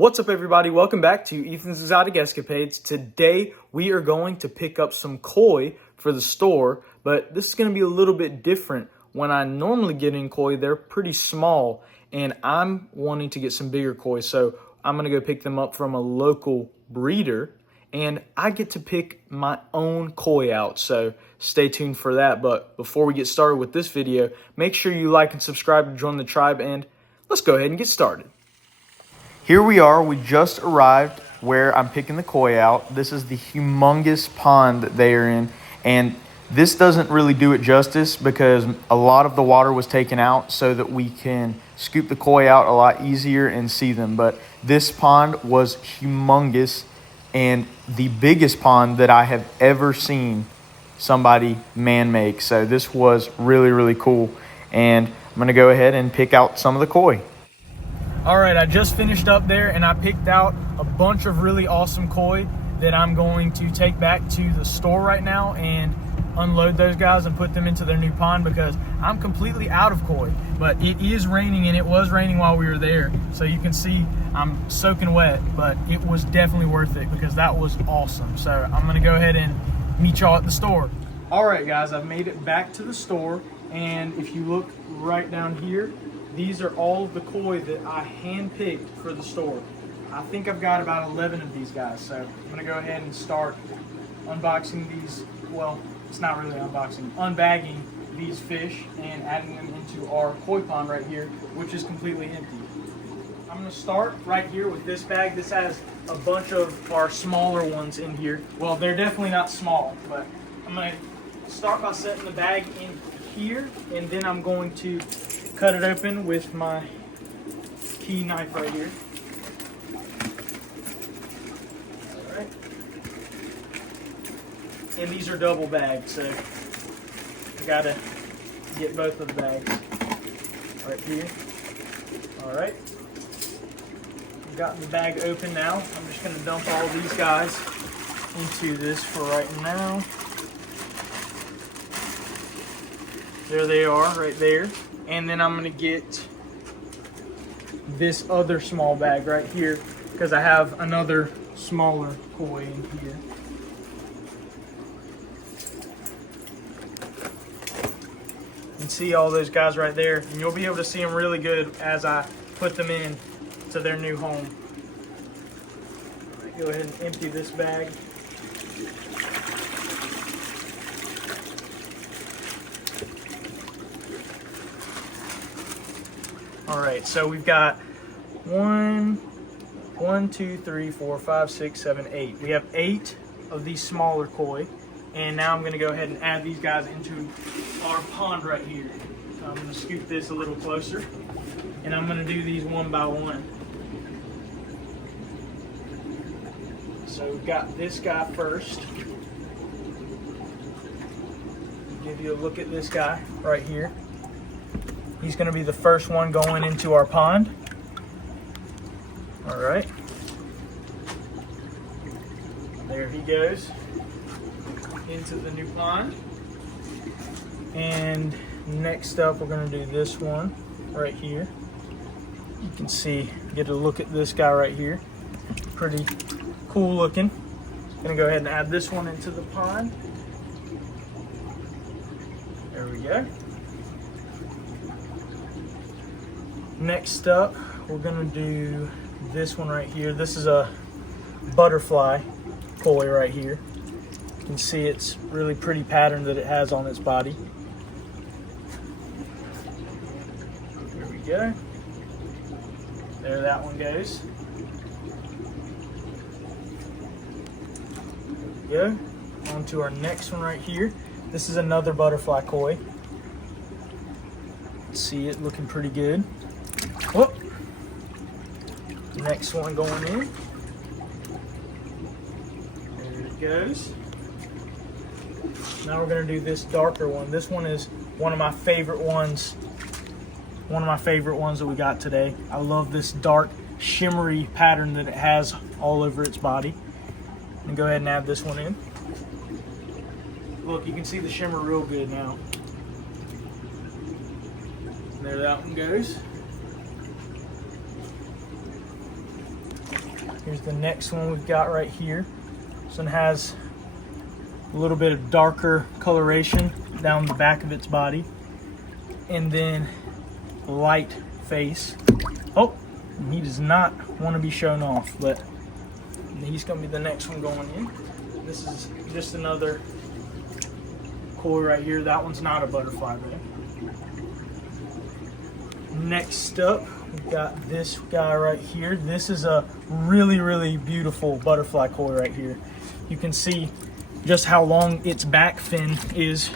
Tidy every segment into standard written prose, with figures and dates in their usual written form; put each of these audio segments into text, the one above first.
What's up, everybody? Welcome back to Ethan's Exotic Escapades. Today we are going to pick up some koi for the store, but this is going to be a little bit different. When I normally get in koi, they're pretty small, and I'm wanting to get some bigger koi, so I'm going to go pick them up from a local breeder, and I get to pick my own koi out, so stay tuned for that. But before we get started with this video, make sure you like and subscribe to join the tribe, and let's go ahead and get started. Here we are, we just arrived where I'm picking the koi out. This is the humongous pond that they are in, and this doesn't really do it justice because a lot of the water was taken out so that we can scoop the koi out a lot easier and see them. But this pond was humongous and the biggest pond that I have ever seen somebody man-make. So this was really, really cool, and I'm gonna go ahead and pick out some of the koi. All right, I just finished up there and I picked out a bunch of really awesome koi that I'm going to take back to the store right now and unload those guys and put them into their new pond because I'm completely out of koi. But it is raining, and it was raining while we were there. So you can see I'm soaking wet, but it was definitely worth it because that was awesome. So I'm gonna go ahead and meet y'all at the store. All right, guys, I've made it back to the store, and if you look right down here, these are all of the koi that I hand-picked for the store. I think I've got about 11 of these guys, so I'm gonna go ahead and start unboxing these. Well, it's not really unboxing, unbagging these fish and adding them into our koi pond right here, which is completely empty. I'm gonna start right here with this bag. This has a bunch of our smaller ones in here. Well, they're definitely not small, but I'm gonna start by setting the bag in here, and then I'm going to cut it open with my key knife right here. All right. And these are double bagged, so I gotta get both of the bags right here. All right. I've got the bag open now. I'm just gonna dump all these guys into this for right now. There they are right there. And then I'm gonna get this other small bag right here because I have another smaller koi in here. You can see all those guys right there, and you'll be able to see them really good as I put them in to their new home. All right, go ahead and empty this bag. All right, so we've got 1, 2, 3, 4, 5, 6, 7, 8. We have 8 of these smaller koi, and now I'm gonna go ahead and add these guys into our pond right here. So I'm gonna scoot this a little closer, and I'm gonna do these one by one. So we've got this guy first. Give you a look at this guy right here. He's going to be the first one going into our pond. All right. There he goes into the new pond. And next up, we're going to do this one right here. You can see, get a look at this guy right here. Pretty cool looking. Going to go ahead and add this one into the pond. There we go. Next up, we're gonna do this one right here. This is a butterfly koi right here. You can see it's really pretty pattern that it has on its body. Here we go. There that one goes. There we go. On to our next one right here. This is another butterfly koi. See it looking pretty good. Whoop. Next one going in. There it goes. Now we're going to do this darker one. This one is one of my favorite ones. One of my favorite ones that we got today. I love this dark shimmery pattern that it has all over its body. And go ahead and add this one in. Look, you can see the shimmer real good now. There that one goes. Here's the next one we've got right here. This one has a little bit of darker coloration down the back of its body, and then light face. Oh, he does not want to be shown off, but he's going to be the next one going in. This is just another koi right here. That one's not a butterfly though. Next up, we've got this guy right here. This is a really beautiful butterfly koi right here. You can see just how long its back fin is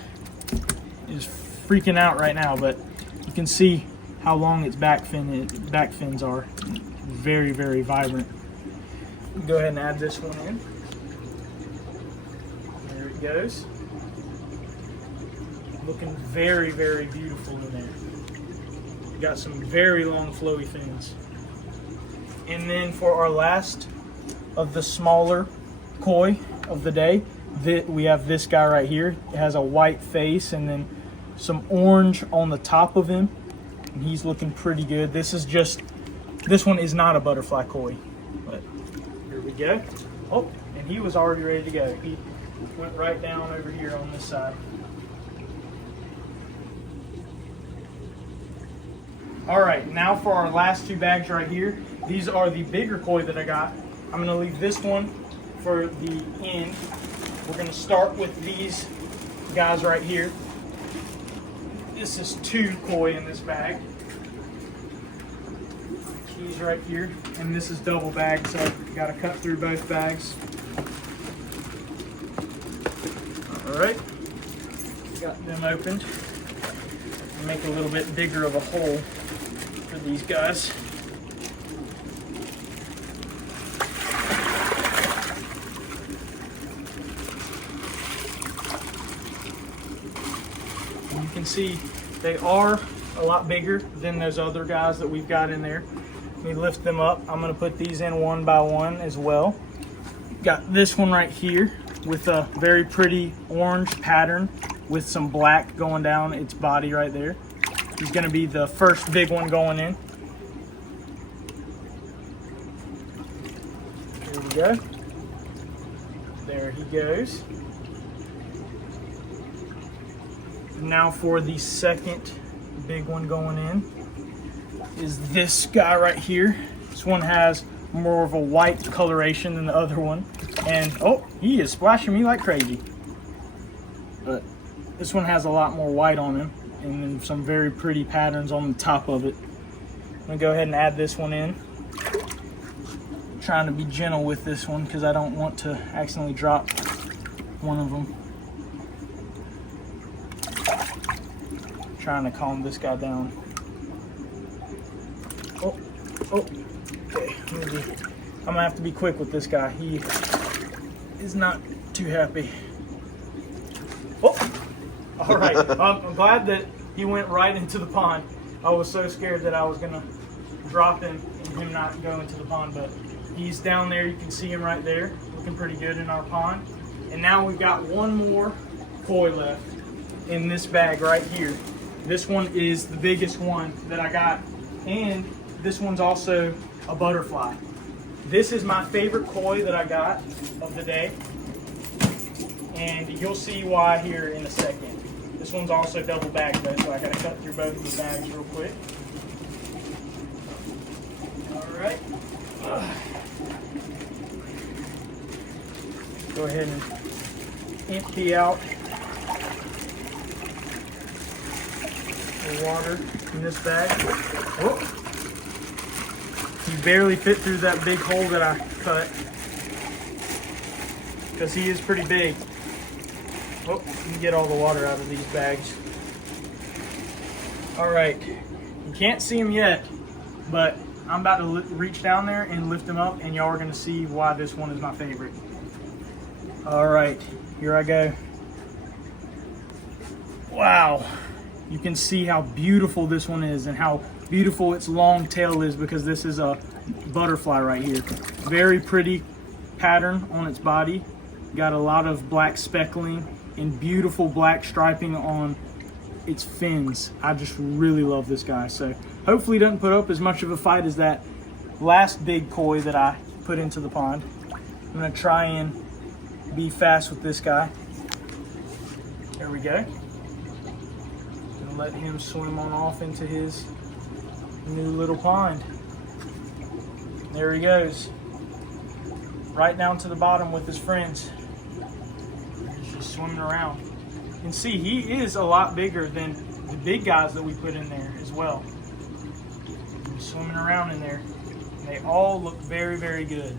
freaking out right now, but you can see how long its back fins are. Very vibrant. Go ahead and add this one in. There it goes. Looking very beautiful in there. Got some very long flowy fins. And then for our last of the smaller koi of the day, we have this guy right here. It has a white face and then some orange on the top of him. And he's looking pretty good. This one is not a butterfly koi, but here we go. Oh, and he was already ready to go. He went right down over here on this side. All right, now for our last two bags right here. These are the bigger koi that I got. I'm gonna leave this one for the end. We're gonna start with these guys right here. This is 2 koi in this bag. Keys right here, and this is double bag, so you gotta cut through both bags. All right, got them opened. Make a little bit bigger of a hole for these guys. And you can see they are a lot bigger than those other guys that we've got in there. Let me lift them up. I'm gonna put these in one by one as well. Got this one right here with a very pretty orange pattern with some black going down its body right there. He's gonna be the first big one going in. Here we go. There he goes. Now for the second big one going in is this guy right here. This one has more of a white coloration than the other one. And oh, he is splashing me like crazy. But this one has a lot more white on him and then some very pretty patterns on the top of it. I'm gonna go ahead and add this one in. I'm trying to be gentle with this one because I don't want to accidentally drop one of them. Trying to calm this guy down. Oh, okay. I'm gonna have to be quick with this guy. He is not too happy. Oh, all right. I'm glad that he went right into the pond. I was so scared that I was gonna drop him and him not go into the pond, but he's down there. You can see him right there, looking pretty good in our pond. And now we've got one more koi left in this bag right here. This one is the biggest one that I got, and this one's also a butterfly. This is my favorite koi that I got of the day, and you'll see why here in a second. This one's also double bagged though, so I gotta cut through both of the bags real quick. All right. Go ahead and empty out the water in this bag. Oh. He barely fit through that big hole that I cut because he is pretty big. Oh, you can get all the water out of these bags. All right, you can't see him yet, but I'm about to reach down there and lift him up, and y'all are gonna see why this one is my favorite. All right, here I go. Wow. You can see how beautiful this one is and how beautiful its long tail is because this is a butterfly right here. Very pretty pattern on its body. Got a lot of black speckling and beautiful black striping on its fins. I just really love this guy. So hopefully he doesn't put up as much of a fight as that last big koi that I put into the pond. I'm gonna try and be fast with this guy. There we go. Gonna let him swim on off into his new little pond. There he goes. Right down to the bottom with his friends. He's just swimming around. You can see he is a lot bigger than the big guys that we put in there as well. He's swimming around in there. They all look very, very good.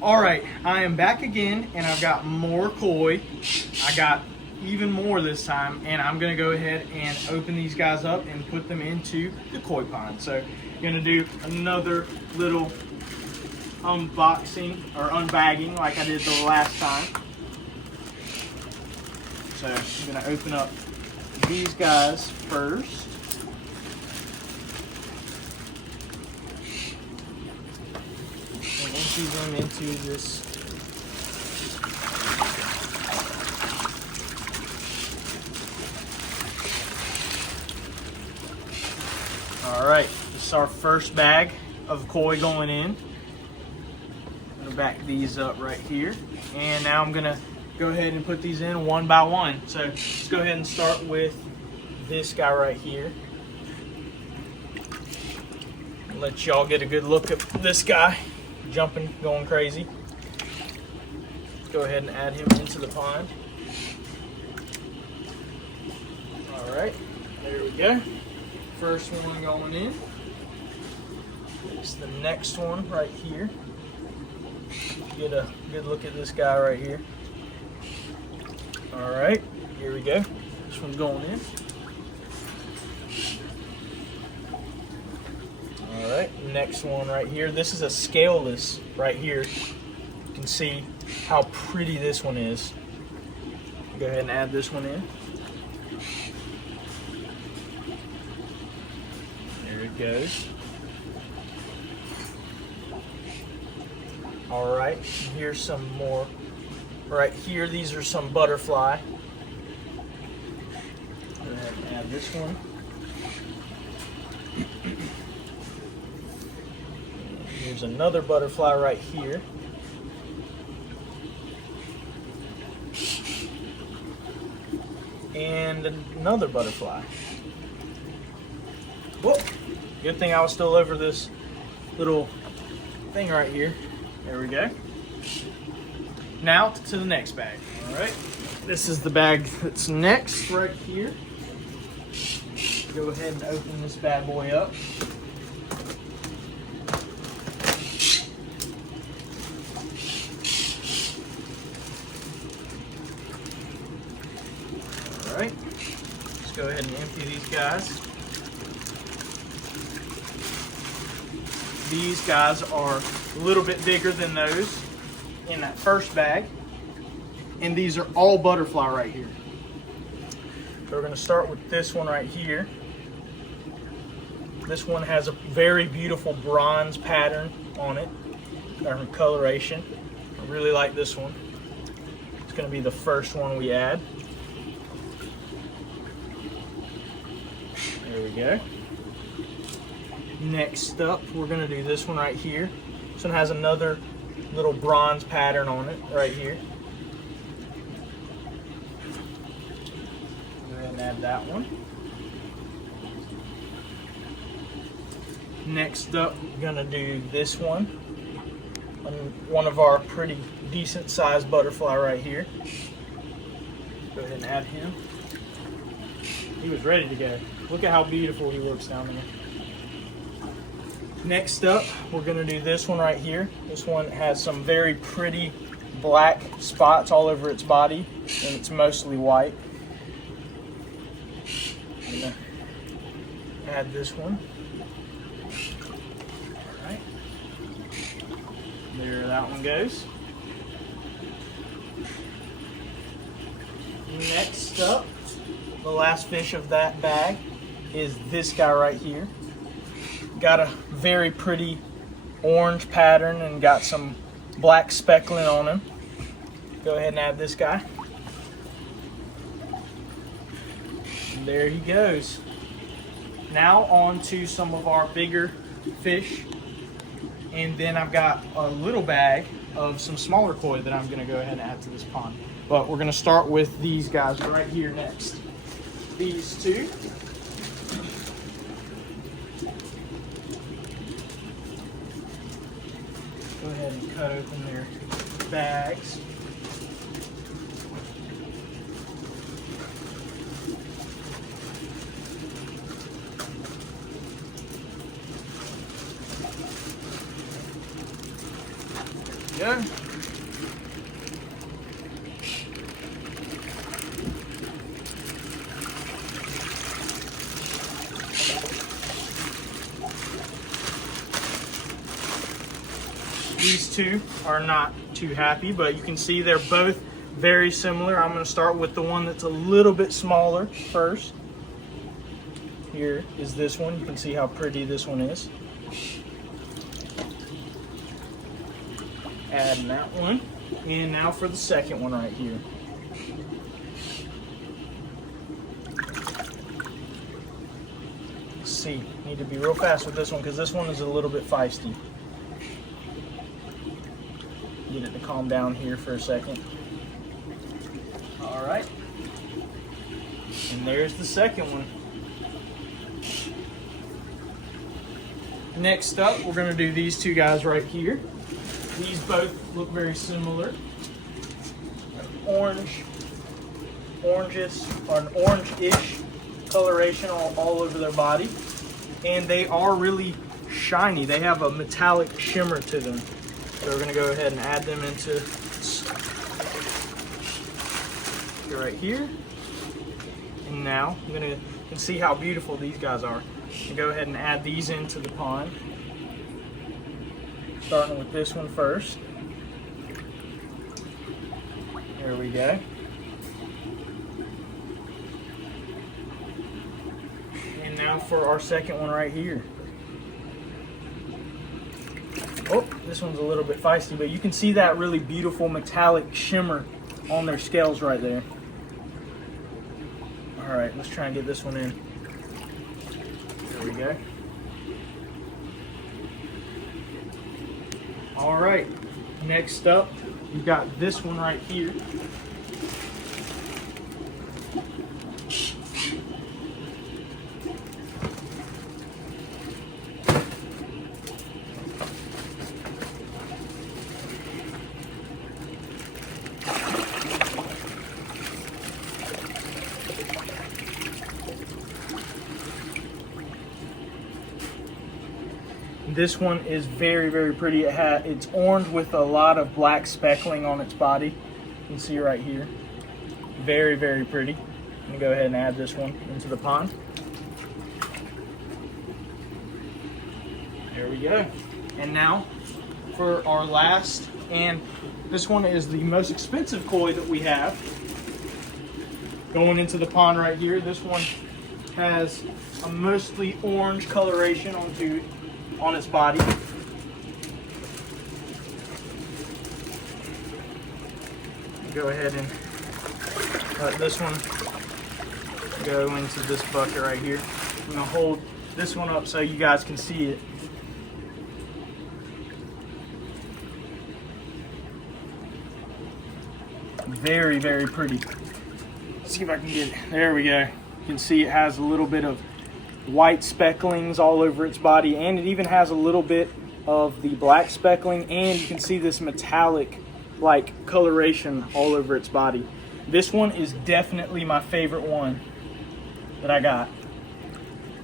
All right, I am back again, and I've got more koi. I got even more this time, and I'm gonna go ahead and open these guys up and put them into the koi pond. So I'm gonna do another little unboxing or unbagging like I did the last time. So I'm gonna open up these guys first. And empty them into this. All right, this is our first bag of koi going in. I'm gonna back these up right here. And now I'm gonna go ahead and put these in one by one. So let's go ahead and start with this guy right here. I'll let y'all get a good look at this guy. Jumping, going crazy. Go ahead and add him into the pond. All right, there we go. First one going in. It's the next one right here. Get a good look at this guy right here. All right, here we go. This one's going in. All right, next one right here. This is a scaleless right here. You can see how pretty this one is. Go ahead and add this one in. There it goes. All right, here's some more. Right here, these are some butterfly. Go ahead and add this one. Here's another butterfly right here. And another butterfly. Whoop! Good thing I was still over this little thing right here. There we go. Now to the next bag. All right. This is the bag that's next right here. Go ahead and open this bad boy up. All right. Let's go ahead and empty these guys. These guys are a little bit bigger than those in that first bag. And these are all butterfly right here. So we're gonna start with this one right here. This one has a very beautiful bronze pattern on it, or coloration. I really like this one. It's gonna be the first one we add. There we go. Next up, we're gonna do this one right here. This one has another little bronze pattern on it right here. Go ahead and add that one. Next up, we're gonna do this one. One of our pretty decent sized butterfly right here. Go ahead and add him. He was ready to go. Look at how beautiful he looks down there. Next up, we're gonna do this one right here. This one has some very pretty black spots all over its body, and it's mostly white. I'm gonna add this one. All right. There that one goes. Next up, the last fish of that bag is this guy right here. Got a very pretty orange pattern and got some black speckling on him. Go ahead and add this guy. there he goes. Now on to some of our bigger fish. And then I've got a little bag of some smaller koi that I'm gonna go ahead and add to this pond. But we're gonna start with these guys right here next. These two. Go ahead and cut open their bags. There we go. These two are not too happy, but you can see they're both very similar. I'm going to start with the one that's a little bit smaller first. Here is this one. You can see how pretty this one is. Adding that one. And now for the second one right here. Let's see. Need to be real fast with this one because this one is a little bit feisty. Get it to calm down here for a second. All right. And there's the second one. Next up, we're going to do these two guys right here. These both look very similar. Orange, or an orange-ish coloration all over their body. And they are really shiny. They have a metallic shimmer to them. So we're gonna go ahead and add them into right here. And now you can see how beautiful these guys are. And go ahead and add these into the pond. Starting with this one first. There we go. And now for our second one right here. Oh, this one's a little bit feisty, but you can see that really beautiful metallic shimmer on their scales right there. All right, let's try and get this one in. There we go. All right, next up, we've got this one right here. This one is very, very pretty. It's orange with a lot of black speckling on its body. You can see right here. Very, very pretty. I'm gonna go ahead and add this one into the pond. There we go. And now for our last, and this one is the most expensive koi that we have. Going into the pond right here. This one has a mostly orange coloration on its body. Go ahead and let this one go into this bucket right here. I'm gonna hold this one up so you guys can see it. Very, very pretty. Let's see if I can get it. There we go. You can see it has a little bit of white specklings all over its body, and it even has a little bit of the black speckling, and you can see this metallic like coloration all over its body. This one is definitely my favorite one that I got.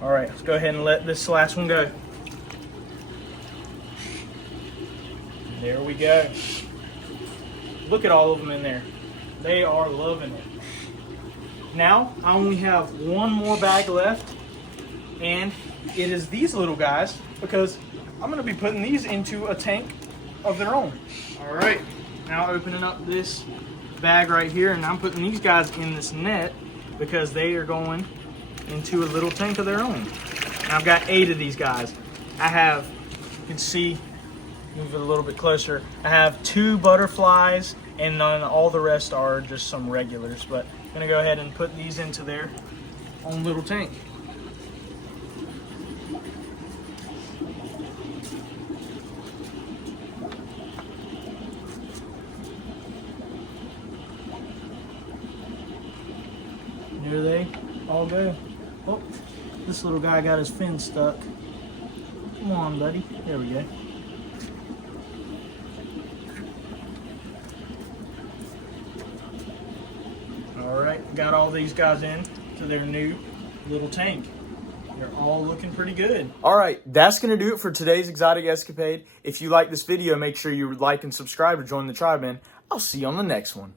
All right, let's go ahead and let this last one go. There we go. Look at all of them in there. They are loving it. Now I only have one more bag left, and it is these little guys, because I'm going to be putting these into a tank of their own. All right, now opening up this bag right here, and I'm putting these guys in this net because they are going into a little tank of their own. And I've got 8 of these guys. I have, you can see, move it a little bit closer, I have 2 butterflies, and then all the rest are just some regulars. But I'm going to go ahead and put these into there. own little tank. There they all go. Oh, this little guy got his fin stuck. Come on, buddy. There we go. All right, got all these guys in to their new little tank. They're all looking pretty good. All right, that's going to do it for today's Exotic Escapade. If you like this video, make sure you like and subscribe or join the tribe, and I'll see you on the next one.